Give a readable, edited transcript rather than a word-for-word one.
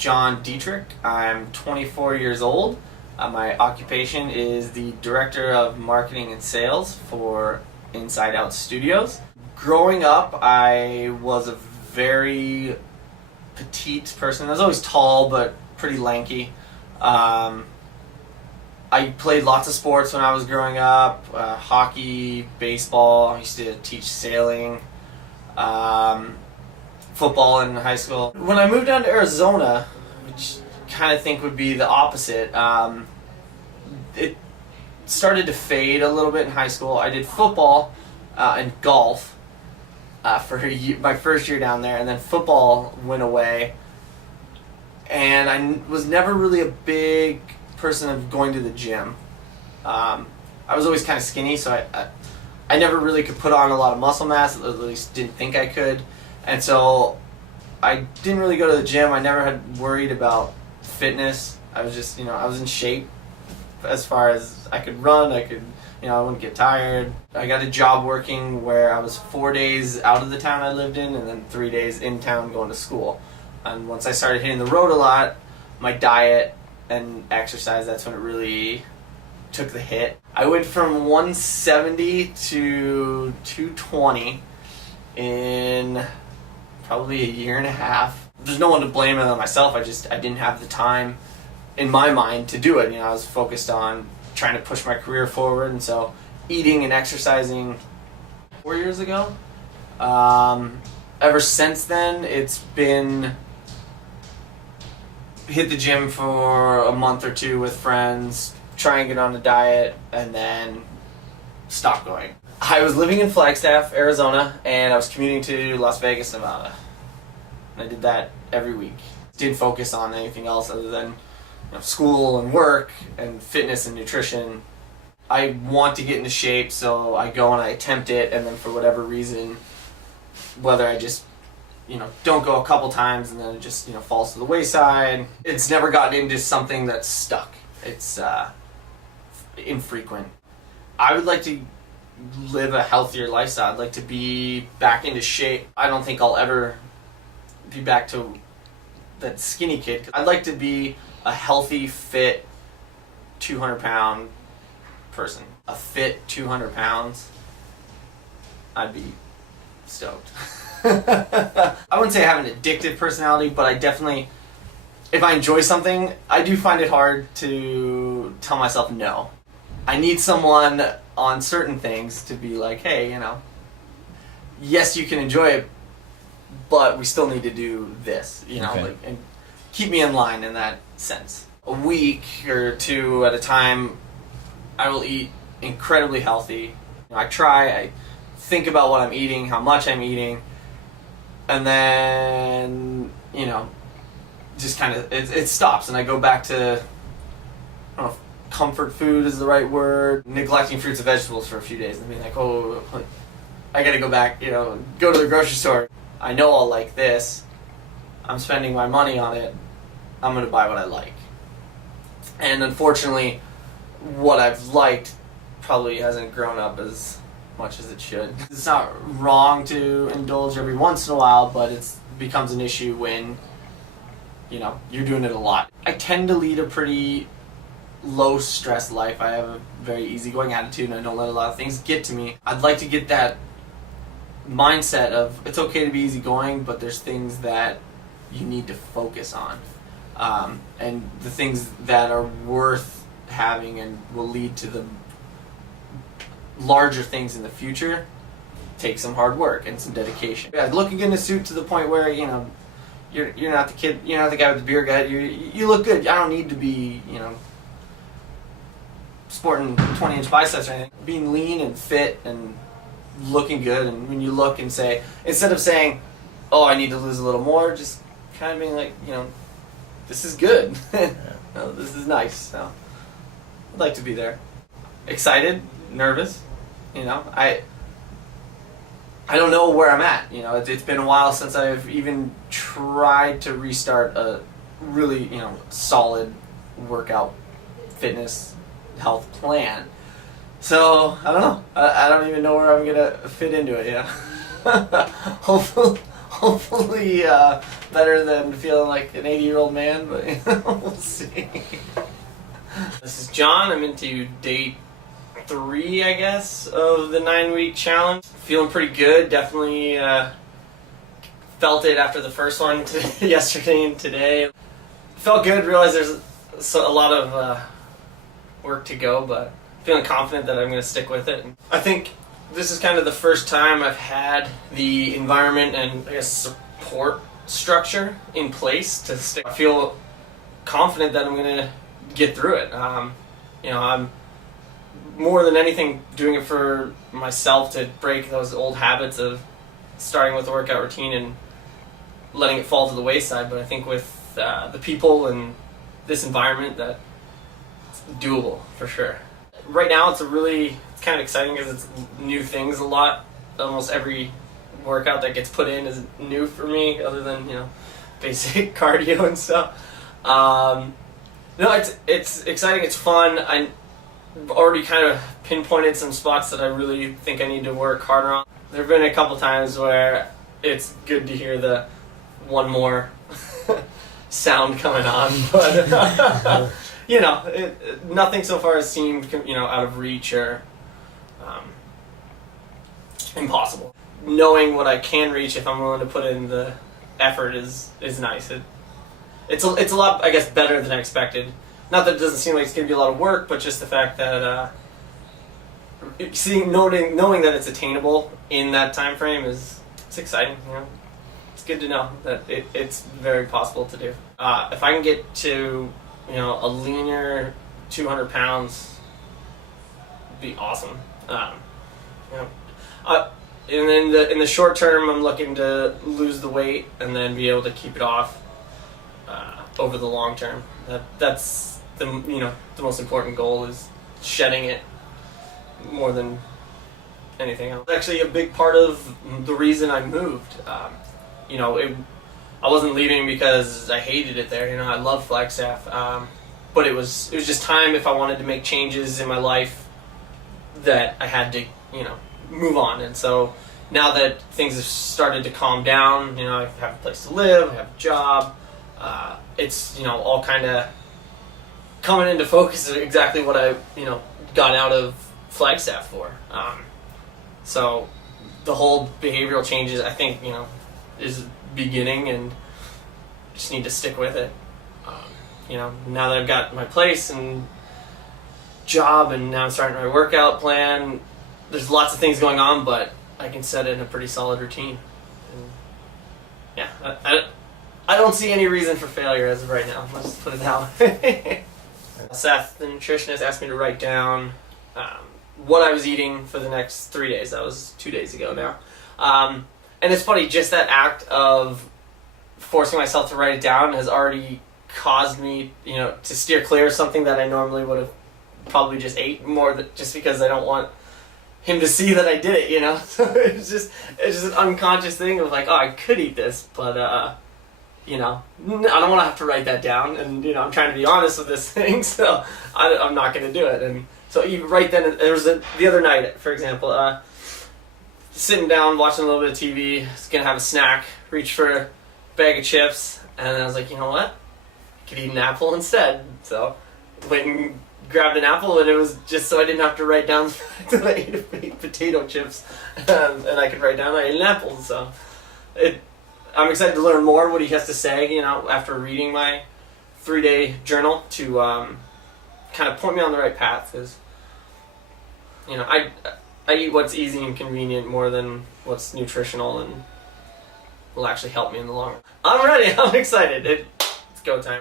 John Dietrich. I'm 24 years old. My occupation is the Director of Marketing and Sales for Inside Out Studios. Growing up, I was a very petite person. I was always tall, but pretty lanky. I played lots of sports when I was growing up, hockey, baseball. I used to teach sailing, football in high school. When I moved down to Arizona, which kind of think would be the opposite, it started to fade a little bit in high school. I did football and golf for my first year down there, and then football went away. And I was never really a big person of going to the gym. I was always kind of skinny, so I never really could put on a lot of muscle mass, at least didn't think I could. And so I didn't really go to the gym. I never had worried about fitness. I was just, I was in shape as far as I could run, I wouldn't get tired. I got a job working where I was 4 days out of the town I lived in and then 3 days in town going to school. And once I started hitting the road a lot, my diet and exercise, that's when it really took the hit. I went from 170 to 220 in probably a year and a half. There's no one to blame other than myself. I didn't have the time in my mind to do it. I was focused on trying to push my career forward, and so eating and exercising 4 years ago. Ever since then, it's been hit the gym for a month or two with friends, try and get on a diet, and then stop going. I was living in Flagstaff, Arizona, and I was commuting to Las Vegas, Nevada. And I did that every week. Didn't focus on anything else other than school and work and fitness and nutrition. I want to get into shape, so I go and I attempt it, and then for whatever reason, whether I just don't go a couple times and then it just falls to the wayside, it's never gotten into something that's stuck. It's infrequent. I would like to live a healthier lifestyle. I'd like to be back into shape. I don't think I'll ever be back to that skinny kid. I'd like to be a healthy, fit, 200-pound person. A fit 200 pounds, I'd be stoked. I wouldn't say I have an addictive personality, but I definitely, if I enjoy something, I do find it hard to tell myself no. I need someone on certain things to be like, hey, yes, you can enjoy it, but we still need to do this, Okay. and keep me in line in that sense. A week or two at a time, I will eat incredibly healthy. I think about what I'm eating, how much I'm eating, and then, just kind of, it stops, and I go back to, I don't know if comfort food is the right word, neglecting fruits and vegetables for a few days, and being like, oh, I gotta go back, go to the grocery store. I know I'll like this. I'm spending my money on it. I'm gonna buy what I like. And unfortunately, what I've liked probably hasn't grown up as much as it should. It's not wrong to indulge every once in a while, but it becomes an issue when, you're doing it a lot. I tend to lead a pretty low stress life. I have a very easygoing attitude and I don't let a lot of things get to me. I'd like to get that mindset of it's okay to be easygoing, but there's things that you need to focus on. And the things that are worth having and will lead to the larger things in the future take some hard work and some dedication. Yeah, looking in a suit to the point where you're not the kid, you're not the guy with the beer gut. You look good. I don't need to be sporting 20-inch biceps or anything. Being lean and fit and looking good, and when you look and say, instead of saying, oh, I need to lose a little more, just kind of being like, this is good. No, this is nice. So I'd like to be there. Excited, nervous. I don't know where I'm at. It's been a while since I've even tried to restart a really, solid workout, fitness, health plan. So I don't know. I don't even know where I'm gonna fit into it. Hopefully, better than feeling like an 80-year-old man, but we'll see. This is John. I'm into day 3, I guess, of the 9-week challenge. Feeling pretty good. Definitely felt it after the first one yesterday and today. Felt good. Realized there's a lot of work to go, but feeling confident that I'm going to stick with it. I think this is kind of the first time I've had the environment and, I guess, support structure in place to stick. I feel confident that I'm going to get through it. I'm more than anything doing it for myself to break those old habits of starting with a workout routine and letting it fall to the wayside. But I think with the people and this environment, that it's doable for sure. Right now it's kind of exciting because it's new things a lot. Almost every workout that gets put in is new for me, other than basic cardio and stuff. No, it's exciting. It's fun. I've already kind of pinpointed some spots that I really think I need to work harder on. There have been a couple times where it's good to hear the one more sound coming on, but nothing so far has seemed out of reach or impossible. Knowing what I can reach if I'm willing to put in the effort is nice. It's a lot, I guess, better than I expected. Not that it doesn't seem like it's going to be a lot of work, but just the fact that knowing that it's attainable in that time frame it's exciting. It's good to know that it's very possible to do. If I can get to a leaner 200 pounds, it'd be awesome. And then in the short term, I'm looking to lose the weight and then be able to keep it off over the long term. That's the most important goal, is shedding it more than anything else. It's actually a big part of the reason I moved. I wasn't leaving because I hated it there. I love Flagstaff, but it was just time, if I wanted to make changes in my life, that I had to move on. And so now that things have started to calm down, I have a place to live, I have a job, it's all kind of coming into focus, exactly what I got out of Flagstaff for. So the whole behavioral changes, I think is beginning, and just need to stick with it. Now that I've got my place and job, and now I'm starting my workout plan, there's lots of things going on, but I can set it in a pretty solid routine. And I don't see any reason for failure as of right now. Let's just put it that way. Seth, the nutritionist, asked me to write down what I was eating for the next 3 days. That was 2 days ago now. And it's funny, just that act of forcing myself to write it down has already caused me, to steer clear of something that I normally would have probably just ate more, just because I don't want him to see that I did it, So it's just an unconscious thing of like, oh, I could eat this, but I don't want to have to write that down, and I'm trying to be honest with this thing, so I'm not going to do it. And so even right then, there was the other night, for example, sitting down watching a little bit of TV, was gonna have a snack, reach for a bag of chips, and I was like, you know what? I could eat an apple instead. So went and grabbed an apple, and it was just so I didn't have to write down the fact that I ate potato chips, and I could write down I ate an apple. So I'm excited to learn more what he has to say, after reading my 3-day journal, to kind of point me on the right path. Because I eat what's easy and convenient more than what's nutritional and will actually help me in the long run. I'm ready. I'm excited. It's go time.